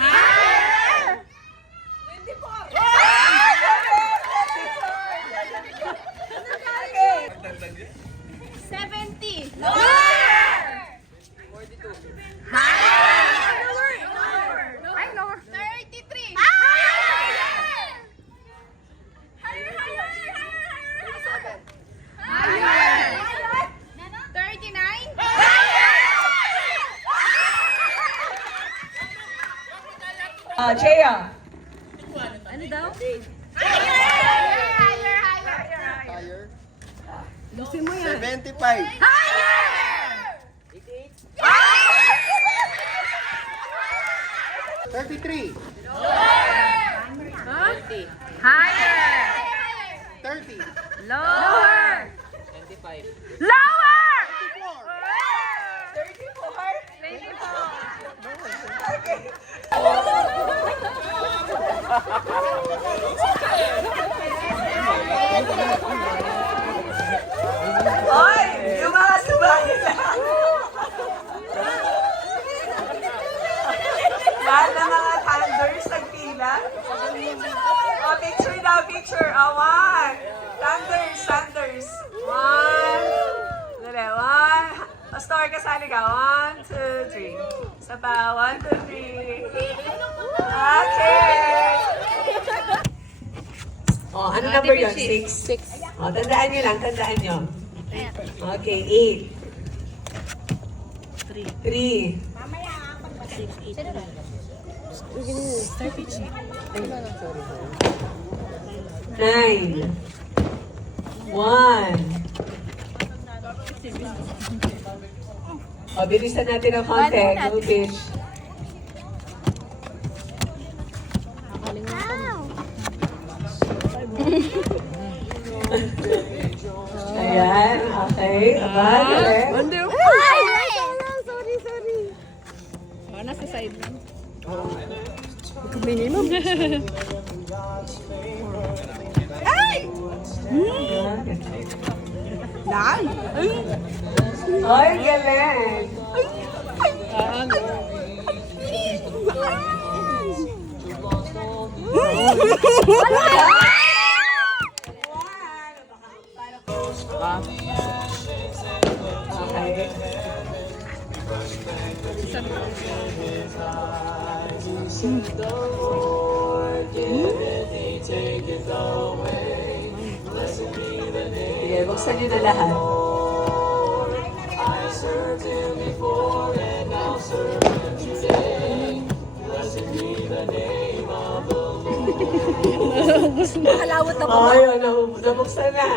Higher! 70. Lower! 42. Higher! Ay, lower. 33. Higher! 39. Chea. Ano daw? Higher. Lusin mo yan. 75. Higher! 33. Higher! 30. Lower! 25. Lower! 34. 34. Oy! Yung mga subahin lang! Lahat ng mga thunders nagpila. Oh, picture daw, picture. Oh, one. Thunders. One. Dali, one. Store kasali ka. 1, 2, 3. Isa pa. 1, 2, 3. Okay. Oh, ano number yun? 6? Oh, tandaan nyo lang, tandaan nyo. Okay, 8. 3. 9. 1. O, bilisan natin ang konti. Go fish. Ayan, okay. Aba, dali. Sorry. Oh, nasa side lang. Minimum. Lan! Ay, galing. Okay. Sige, buksan nyo na lahat. Makalawot na Ay, nabuksan na.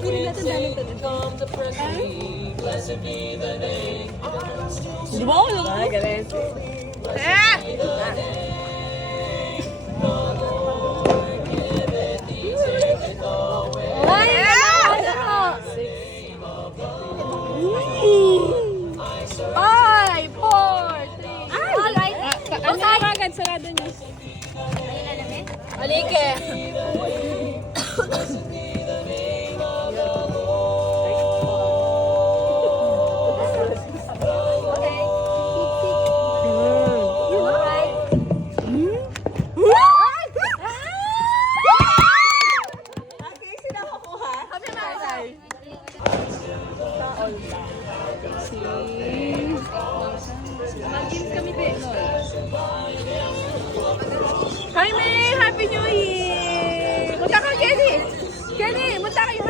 Hindi natin daling to dito. Di ba ako lang? Ay, galing. Ay! Five, four, three. All right. Ano agad sarado niyo? Alike. Okay, sino kukuha? Jaime, Happy New Year! Munta ka, Kenny! Kenny, munta kayo!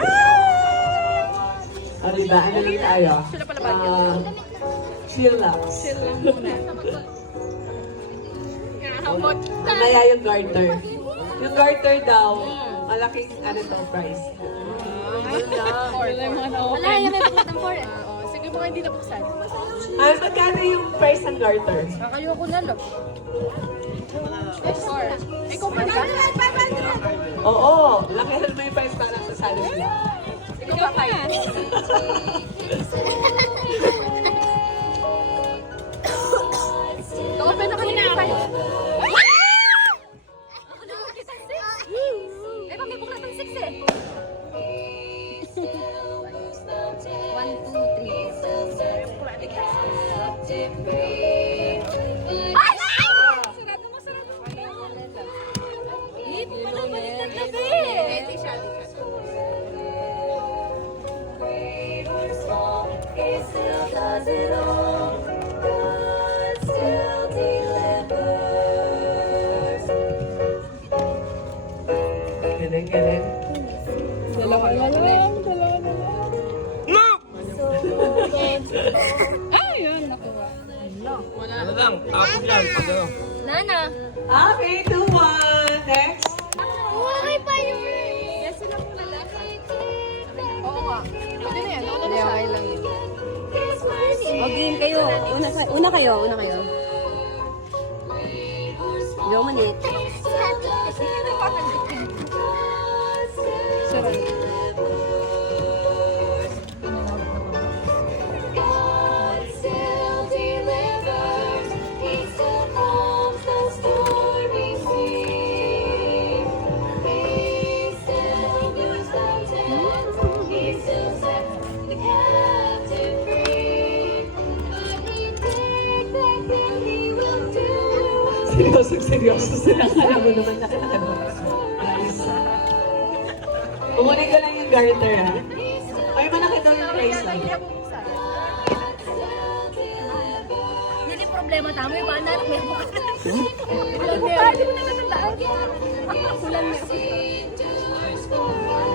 Ah, diba? Ano lang tayo? Sila pala ba yun? Chill lang. Chill lang muna. Hamot. Mamaya yung garter. Yung garter daw, malaking price. Wala yung mga na-open. Wala yung may pagkatang for it. Sige mo hindi nabuksan. Ay, magkano yung price ng garter? Ayoko na lang. Four. Ikaw pa ka? Oo, lakihan mo yung price para sa salad nila. Ikaw pa kayo. Open na kanina yung five. Eh, pag may buklat ng 6 eh. 1, 2, He still does it all. God still delivers. Galing, galing. Dalawa lang. Ah, yun. Nakuha. Ano lang, tapos lang. Ano? Nana. Okay, 2-1. Next. Why pa yun? Yes, sila muna lang. Oo nga. Pwede na yan. Nauna na siya. Okay lang. O, game kayo. Una kayo. Go, Monique. Sarap. God still delivers. He still calms the stormy sea. He still moves mountains. He still sets the captive free. But he take back and he will do. Seryoso sila. Alam mo naman na ano. Nice. Kukunin ko lang yung garter, ha? Ay, manakit daw yung price lang. Hindi problema tamo yung banat. Ulan niya. Hindi mo na natandaan. Ulan niya.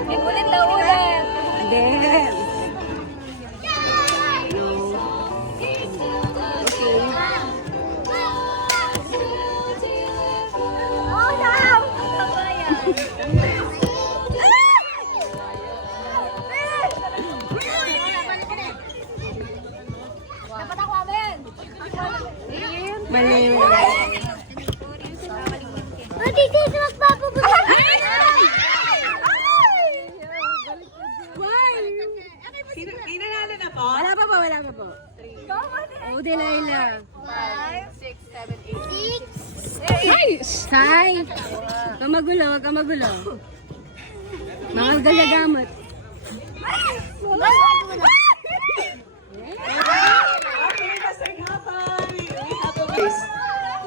May ulit na ulan. Hindi. Oh no! Dapat ako amin. Mali. Hindi kasi magpapagulat. Sino nanalo na po? Wala pa po. Oh, Delilah. 5, 6, 7, 8. 6. Nice! Sai. Huwag ka magulo. Mga gagagamot. Okay, Pastor Gapal. We have a race.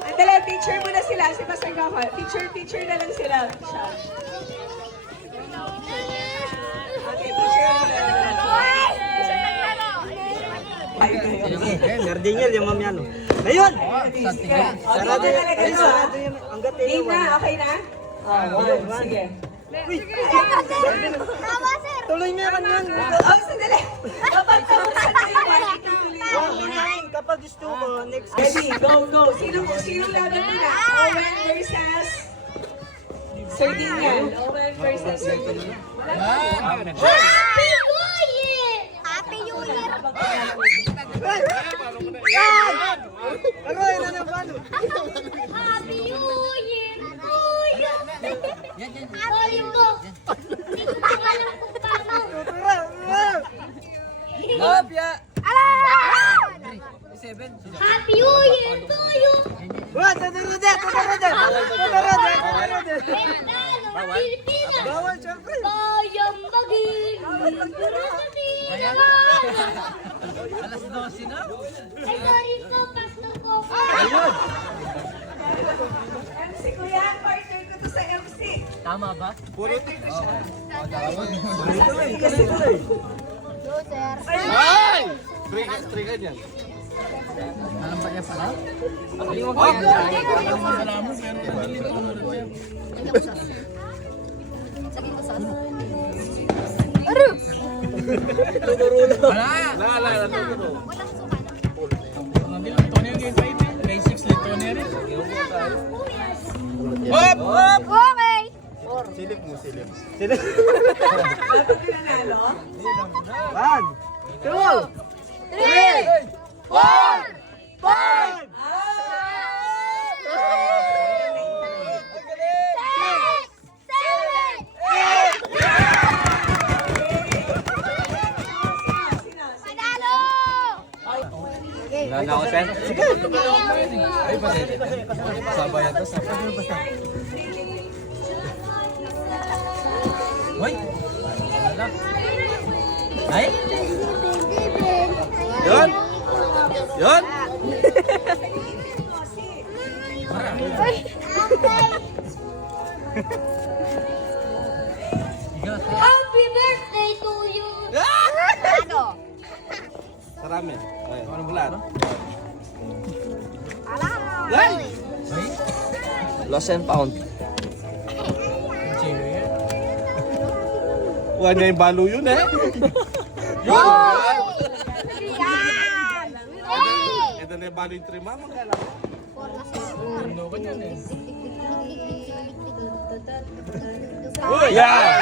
Andala, picture muna sila. Si Pastor Gapal. Picture na lang sila. Siya. Okay, picture muna. Gardenial yung mamyano. Ayun! Sarado yung hanggat Game na, okay na? One. Sige. Tama, sir. Tuloy mo yan yan. Oh, sandali. Dapat tapusan na yung one. Itutuloy mo. Kapag gusto ko, next Ready, go. Sino laban muna? Owen versus Sardinia. Owen versus Sardinia. Happy New Year! Happy New Year! Ano yun? Ano ba? Happy New Year! Happy ko! Hindi ko pa alam kung paano. Hopya! Happy New Year to you! Regalo, Pilipinas! Bawal, syempre. Bayang maging! Alas 12 na? Ay, sorry po, pastor ko. MC ko yan, partner ko to sa MC. Tama ba? Puro Ay! Trigger yan. Alam pa niya pala? Okay! Silip mo, silip. Dapat pinanalo? 1, 2, 3! 1! 5! Wala na ako, Sen. Sige. Ay, pasensya. Sabayan to, sabayan. Uy! Wala. Ay! Yun! Yun! Happy birthday to you! Ano? Karami. Ay, ano bulan? Lost and found. Wala niya yung balo yun eh. Yun! Ito na yung balo yung trima. Magkala. Uy! Yeah!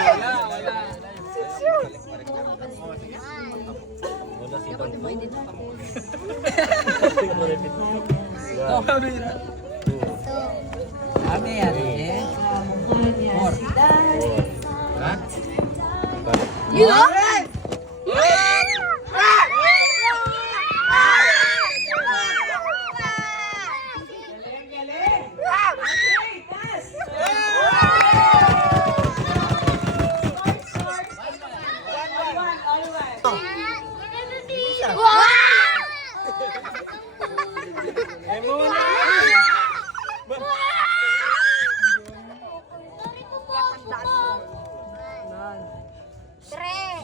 You know?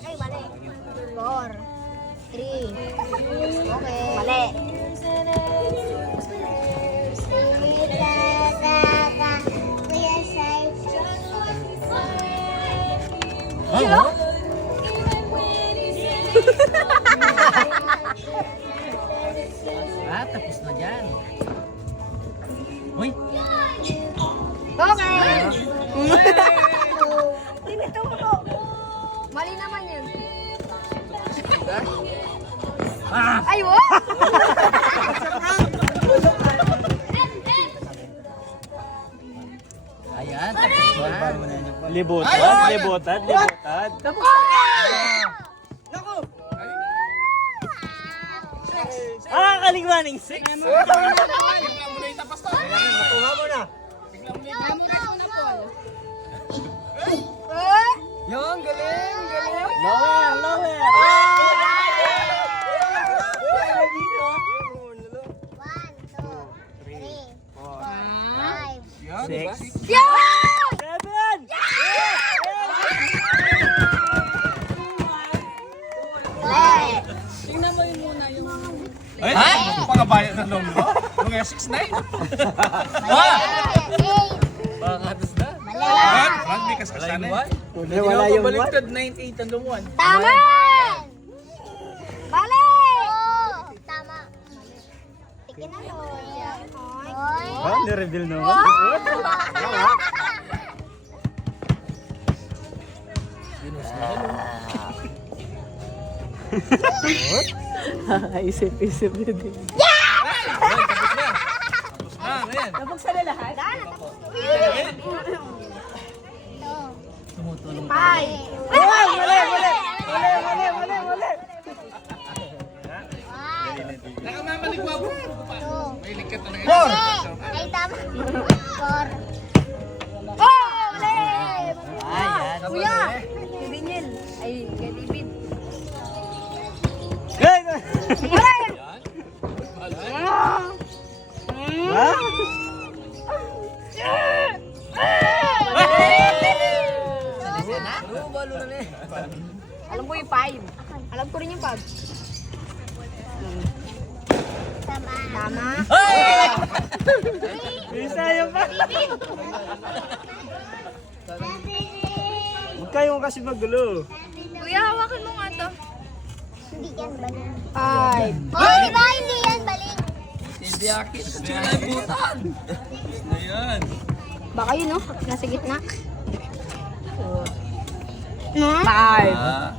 Ay, mali. 4, 3. Okay. Mali. Tapos na dyan. Uy! Okay. Tinuturo. Mali naman yun. Ay, what? Ayan, tapos na. Libutan, libutan, libutan. Kaligwaning 6. Yung galing, galing. Lower, lower. 1, 2, 3, 4, 5. 6. Tingnan mo yun muna yung... Ay, pangabayan ng loan mo? Yung S69? Pangatas na. One, bikas ka sana eh. Wala yung baliktad 9-8 ang lumuan. Tama! Mali! Tama. Tikin na Loy. Ni-reveal naman. Isip-isip na din. Nabuksan na lahat? Tumutulong. Ay! Mali! Nakamamalingwa mo. May likat talaga. Ay, tama. 4. Oh! Mali! Ayan. Kuya! Si Daniel. Ay, kay David. Alam ko yung 5. Alam ko rin yung 5. Tama. Tama. Isa yung pa. Huwag kayong kasi magulo. Kuya, hawakan mo nga to. Hindi yan baling. 5. Oh, di ba? Hindi yan baling. Hindi akit. Butan. Ayan. Baka yun, no? Nasa gitna. 5.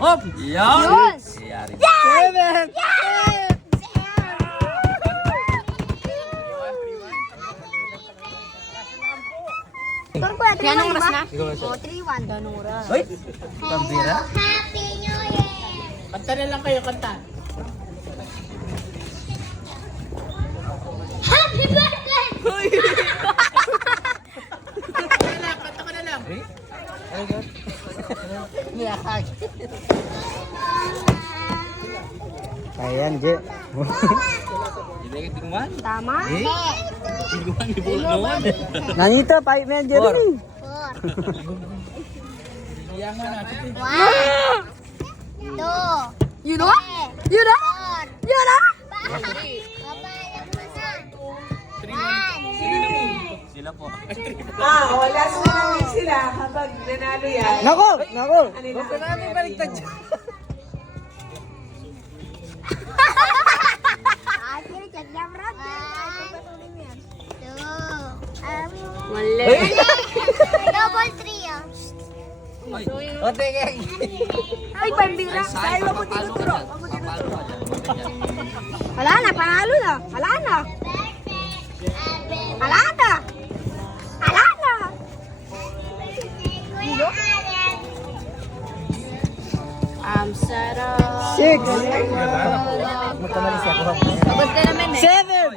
Hop! Yan! Yun! Yari. 7. Yan ang oras na? O, 3-1. Ganong oras. Uy! Pambira? Happy New Year! Kanta na lang kayo, kanta. Happy birthday! Kanta ka na lang. Eh? Ano ba? Ayan, Je. Hindi ka tingman? Tama? Eh? Tingman ni Bull naman. Nanito, 5 men, Jeremy. 4. 1. 2. You know? 3. Yun na! Yun na! Sila po. Wala sila sila kapag nanalo yan. Nako! Nako! Ano na? Baliktad siya. Mali. Double three, ah. O, tingin. Ay, pambira. Ay, wag mo tinuturo. Wala na, panalo na. Wala na. Wala na. Wala na. Sarap. 6. Magkamali siya. Pagod ka naman eh. 7.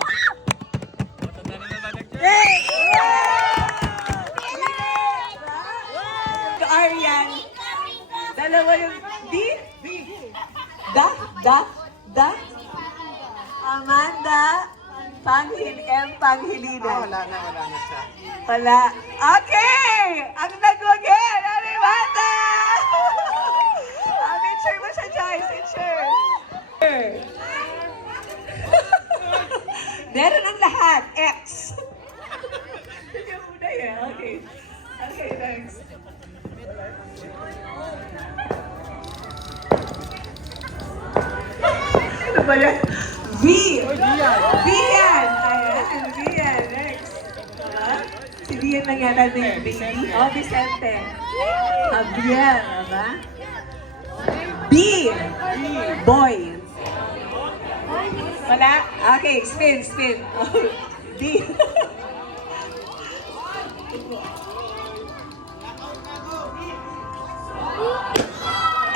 To Arian. Dalawa yung D? Da? Amanda. Panghilinan. Wala na siya. Wala. Okay! Ang nagwagin! Amanda! Picture mo siya, Joyce. Picture. Meron ang lahat. X. Hindi mo na yan. Okay. Okay, thanks. Ano ba yan? V. V yan. Ayan, V yan. Next. Si V yan lang yata na yung baby. Oh, Vicente. Javier, diba? B. Boy. Wala? Okay, spin. Oh, D.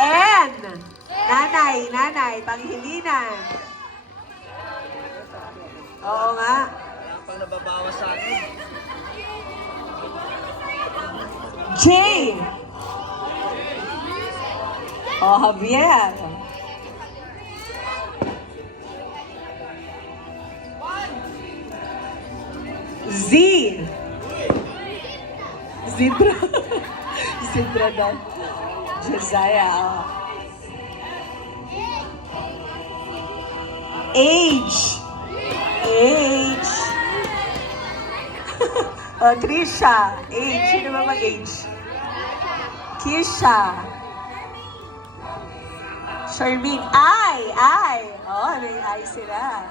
N. Nanay, panghilinan. Oo nga. Pang nababawas sa akin. J. Oh, Javier. Z. Zebra. Zebra daw. Josiah. Oh. Age. Oh, Trisha. Age. Sino ba mag-age? Kisha. Charmaine. Ay. Oh, may ay sila.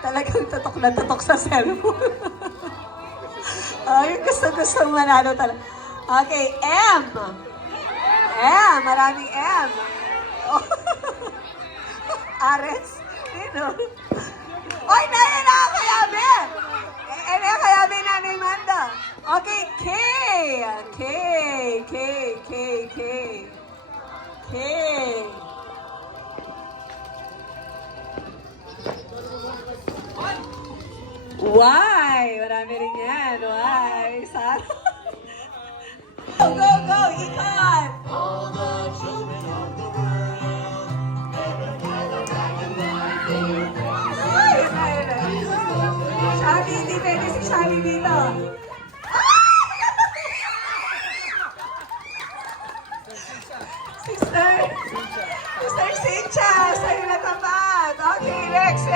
Talagang tutok sa cellphone. Oh, yung gusto manalo talaga. Okay, M. Maraming M. Oh. Ares. Sino? Oy, nakakayabi! Nakakayabi namin, Manda. Okay, K. Y. Marami rin yan. Y. Sarah. Go. Ikot. Shani, hindi pwede si Shani dito. Sister Cynthia, sa'yo na tapat. Okay, next.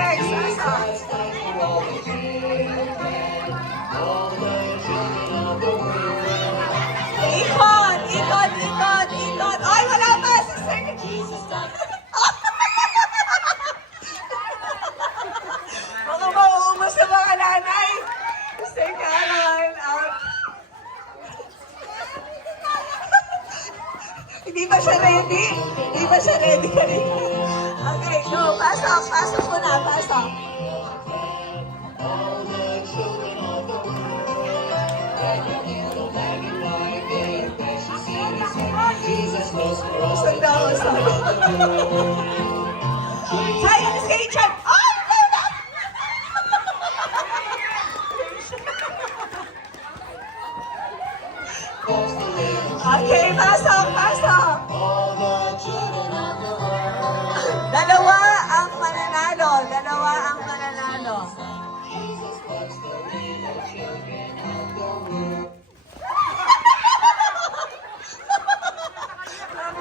Ikot. Ay, wala pa, Sister. Baka mauumos sa mga nanay. Sister Caroline, out. Hindi ba siya ready? Okay, go. Pasok mo na. Usag na. Tayo na stage up. Okay, pasok. Dalawa ang mananalo.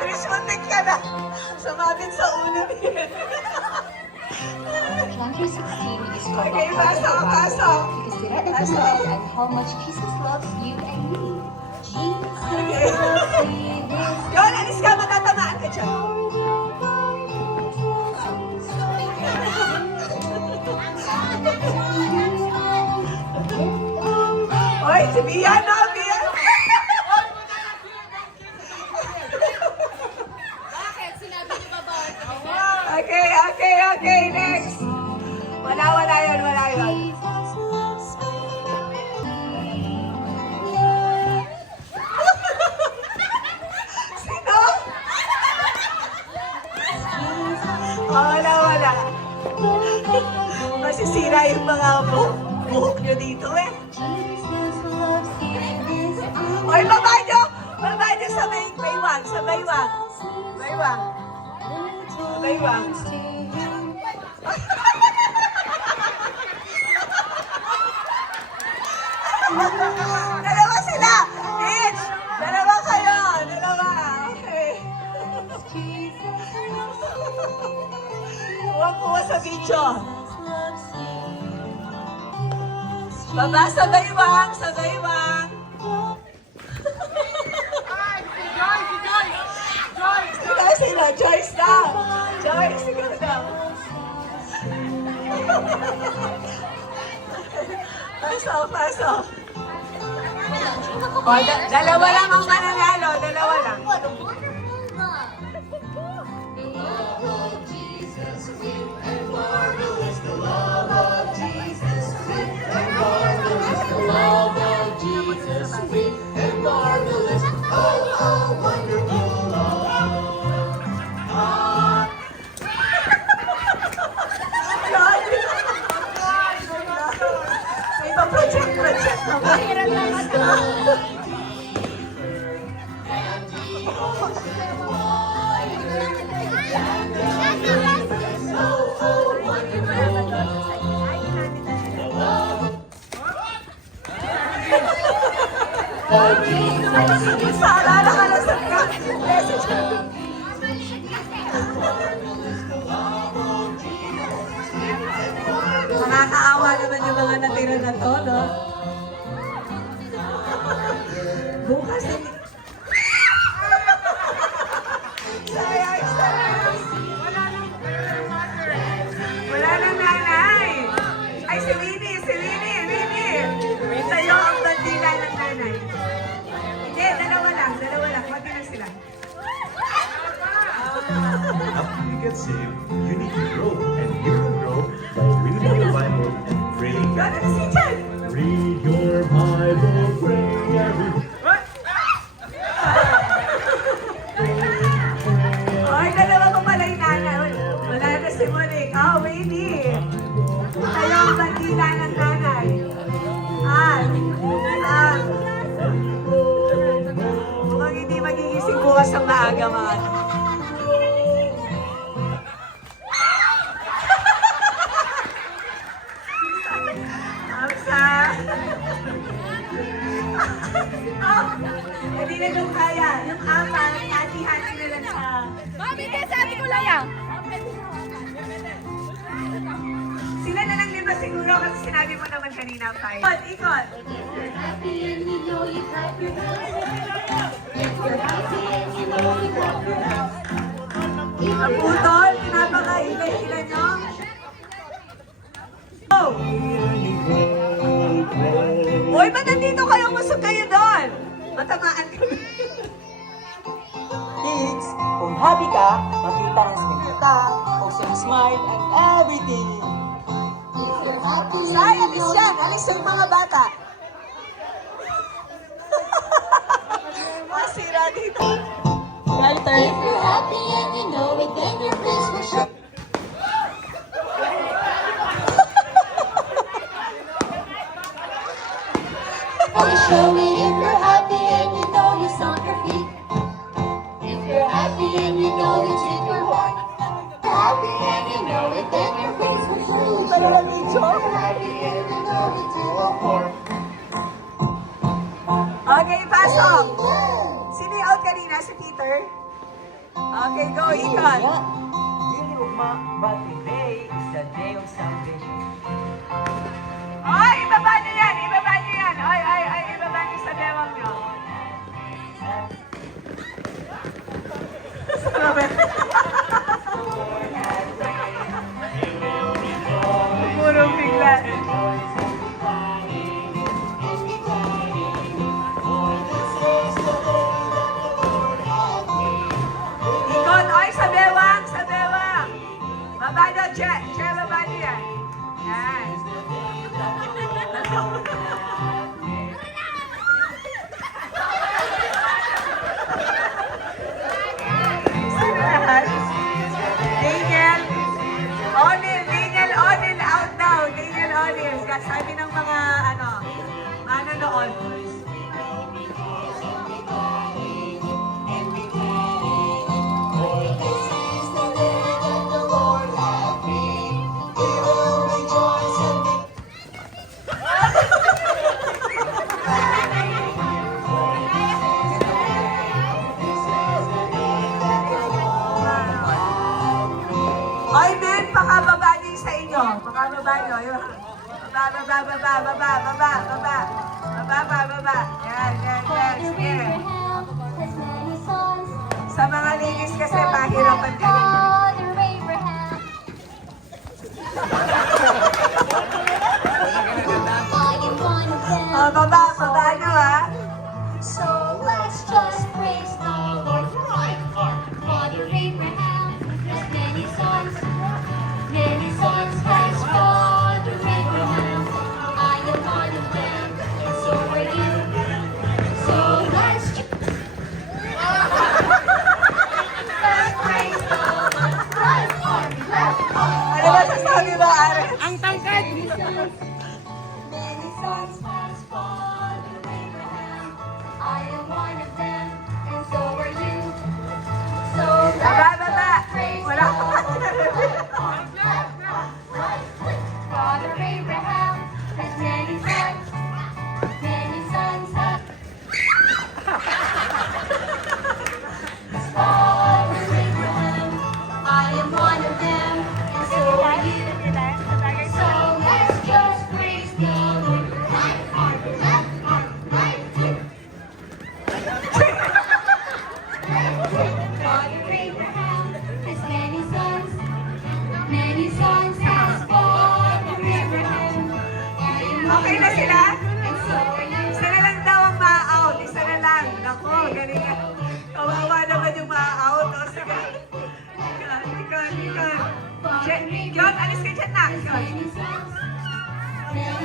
Responding ka na. Sumabit sa sa ulo niya. Chapter 16 is called Okay, pasok, pasok. because they represent and how much Jesus loves you and me. Jesus loves me this Yon, alis ka, matatamaan ka dyan. Oy, si Bia, no, Bia. Bakit? Sinabi niyo ba ba? Okay, next. Wala yun. Sino? Wala. Masisira yung mga buhok nyo dito eh. Oy, baba nyo sa baywang. Dalawa sila! Each! Dalawa kayo! Okay. Kuha sa video. Baba sa baywang! Sino? Joyce daw! Joyce, ikaw daw. Pasok. O, dalawa lang ang mananalo. Dalawa lang. May pa-project naman. Saalala ka na sa message. Nakakaawa naman yung mga natira na to, no? Bukas na... Sayang. Wala nang nanay. Ay, si Winnie. Sa'yo ang bandila ng nanay. Hindi, dalawa lang. Huwag na sila. After you get saved, you need to grow, and you will grow by reading the Bible and praying. Gano'n si Jan? Read your Bible, pray every Ay, dalawa ko pala yung nanay. Wala na si Monique. Winnie. Sa'yo ang bandila ng nanay. Mukhang hindi magigising bukas ng maaga mga. Hindi na daw kaya. Yung apat, hati-hati na lang sa... Mami, hindi, sabi ko lang yan. Sila na lang lima siguro kasi sinabi mo naman kanina, Pai. Ikot. Ang putol, pinapakaila-ila nyo. Oh! Uy, ba't nandito kayo? Musog kayo doon. Matamaan kami. Kids, kung happy ka, makita ang smile ka, also smile and everything. Say, alis yan. Alis yung mga bata. Masira dito. Writer. If you're happy and you know it, then your face will show. Show it if you're happy and you know you stomp your feet. If you're happy and you know you take your walk. Happy and you know it, then your face will surely show. If you're happy and you know you take a walk. Okay, pasok. Sino yung out kanina? Si Peter? Okay, go, ikot. but today is the day of salvation. Ay, ibaba niyo yan! Ibaba niyo yan! Ay, ibaba niyo sa bewang niyo. Puro bigla. Ikot! Ay, sa bewang! Sa bewang! Baba niyo, Che! Che, baba niyo yan. Yan. Sino lahat? Daniel. Daniel O'Neill out daw. Daniel O'Neill. Sabi ng mga manonood. Ay, men, pakababa niyo sa inyo. Pakababa niyo. Baba. Yan. Sige. Sa mga ladies kasi pahirapan ka rin. Baba niyo ha. So let's just praise the Lord for our Father Abraham has many sons has Father Abraham. I am one of them, and so are you. So let's just praise the Lord for our Ano ba sasabi mo, Ares? Ang tangkad! many sons has Father Abraham. I am one of them, and so are you. So Baba. praise Wala the ka Lord. Father Abraham has many sons have Father Abraham. I am one of them, and so are you. So let's just praise the Lord. Right arm, right foot. Father Abraham has many sons has Father Abraham. I am one Okay of na them, sila? and so are you. Isa na lang daw ang ma-out. Isa na lang. Naku, galing ka. Kawawa naman yung ma-out. O, sige. Ikon. Yon, alis ka dyan na. Yon.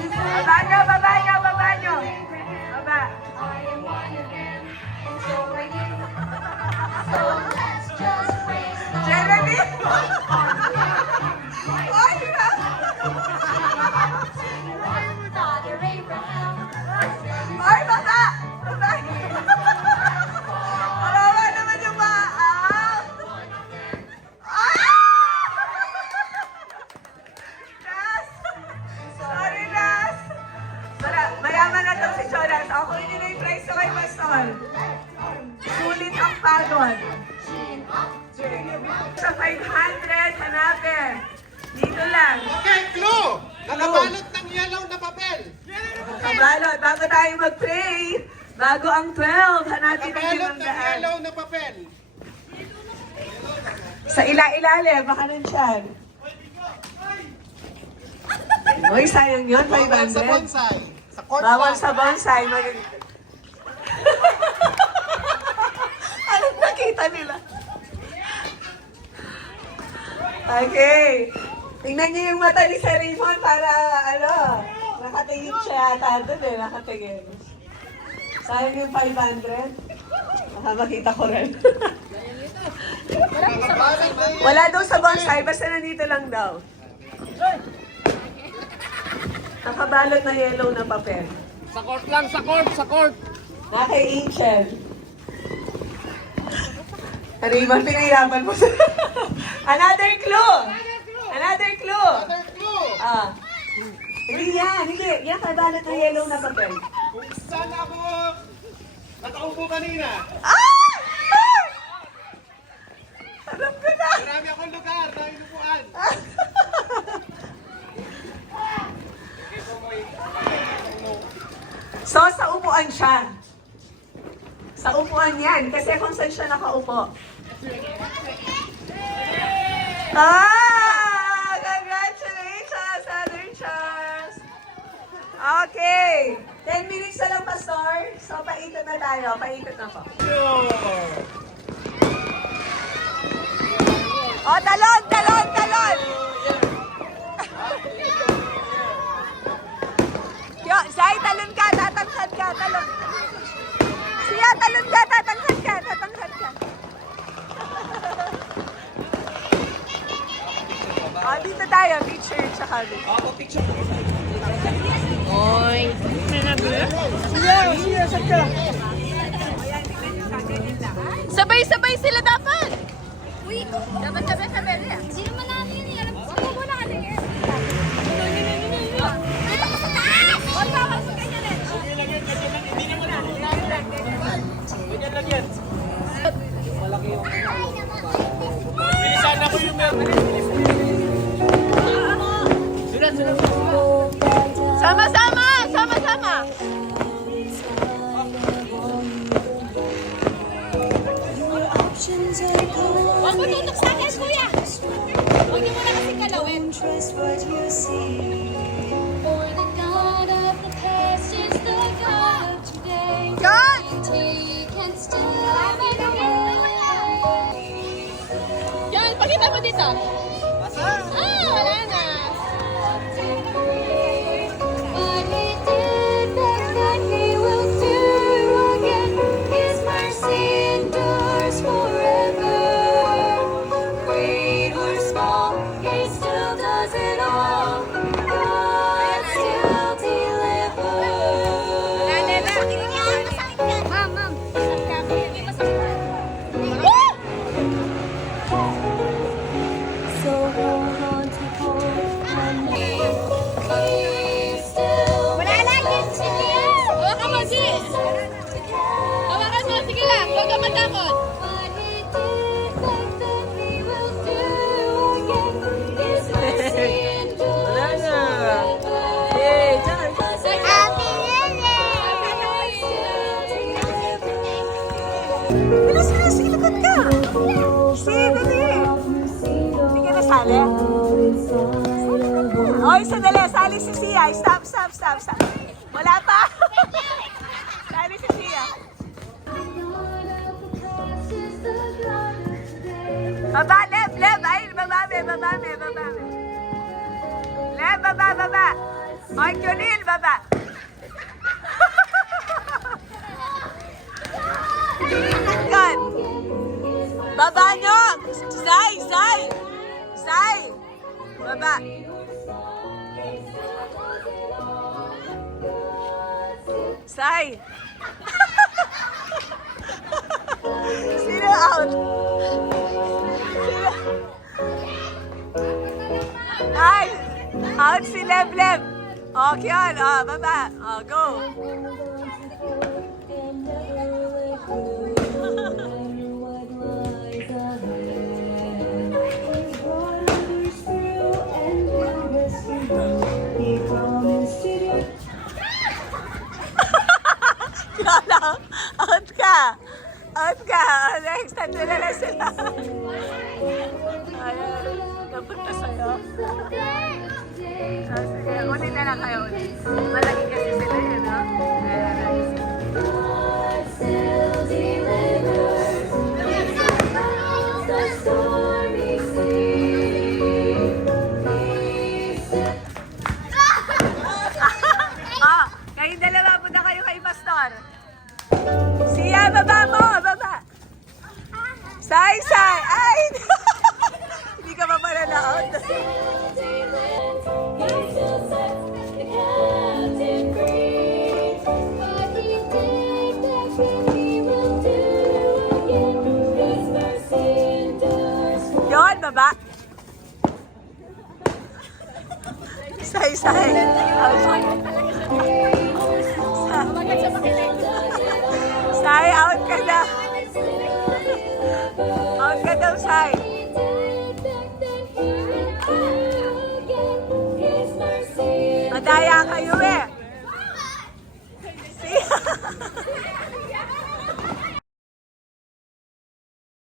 Baba nyo. Baba. I am one of them, and so are you. So let's just praise the Jeremy! Oy, na! Father Abraham. Oy, baba! Kawawa naman yung ma-out. Nas! Sorry, Nas! Mayaman na to si Jonas. Ako yun na yung price ko kay Pastor. Sulit ang pagod. Sa 500, hanapin. Dito lang. Okay, clue! Nakabalot ng yellow na papel. Kabalot, bago tayo mag-pray, bago ang 12, hanapin ang Nakabalot limang ng daan. yellow na papel. Sa ilalim, baka nandyan. Uy, sayang yun, Bawal sa 500. bonsai. Sa court Bawal pa. sa bonsai. Anong nakita nila? Okay. Tingnan niyo yung mata ni Sir Raymond para, nakatingin siya yata doon nakatingin. Sayang yung 500. Baka makita ko rin. Nakabalot ng Wala daw sa bonsai, basta nandito lang daw. Nakabalot na yellow na papel. Sa court lang, sa court. Na kay Angel. Raymond, pinahirapan mo. Another clue! Another clue. Ah. Hindi yan. Yan kabalot na yellow na papel. Kung saan ako nakaupo kanina. Ah! Alam ko na! Marami akong lugar na inupuan. upuan siya. Sa upuan yan, kasi kung saan siya nakaupo. Congratulations, Southern Charms! Okay, 10 minutes na lang, Pastor. So, paikot na tayo. Paikot na po. O, talon, talon, talon! Yo, Zay, talon ka, tatanghad ka, talon. Siya, talon ka, tatanghad ka, tatanghad ka. O, dito tayo, picture, tsaka video. Oy. Sabay-sabay sila dapat. Uy, Dapat sabay-sabay. sino man namin yun? Alam mo, sumo na ka din eh. Dito ka sa taas! O, tawag sa kanya din. Sama-sama! Sama-sama! Huwag mo tutok sa akin, kuya! Huwag niyo muna kasi kalawin. For the God of the past is the God of today. God! He can still make a way. Yan, pakita mo dito. Wala na. What he did back then, he will do again. His mercy endures forever. Great or small, he still does it all. God still delivers. Ma'am. So hold on to hope and he still Wala lang. Hawakan mo, G. Hawakan mo. Sige lang. Huwag ka matakot. What he did back then, he will do again. His mercy endures forever. Happy Bilis, bilis, ilakad ka. Sige, dali. Hindi ka nasali. Oy, sandali. Sali si Sia. Stop, stop, stop, stop. Wala pa. Sali si Sia. Baba, left, left. Ay, baba, baba, baba. Left, baba, baba. Oy, Kyonil, baba. Kan. Baba nyo. Zay, Zay. Zay. Baba. Zay. Sino out? Sino? Ay, out si Leb Leb. Okay, on. Baba. Go. Kala, out ka. Out ka. Next, tatlo na lang sila. Ayan, napunta sa'yo. Sige, ulit na lang kayo ulit. Malaki kasi sila yun, no? Kayong dalawa, punta kayo kay Pastor. Siya, baba mo, baba. Say, say. Ay! Hindi ka pa pala na-out. Yon, baba. Say, say. Say, out ka na. Out ka daw, Say. Madaya kayo eh.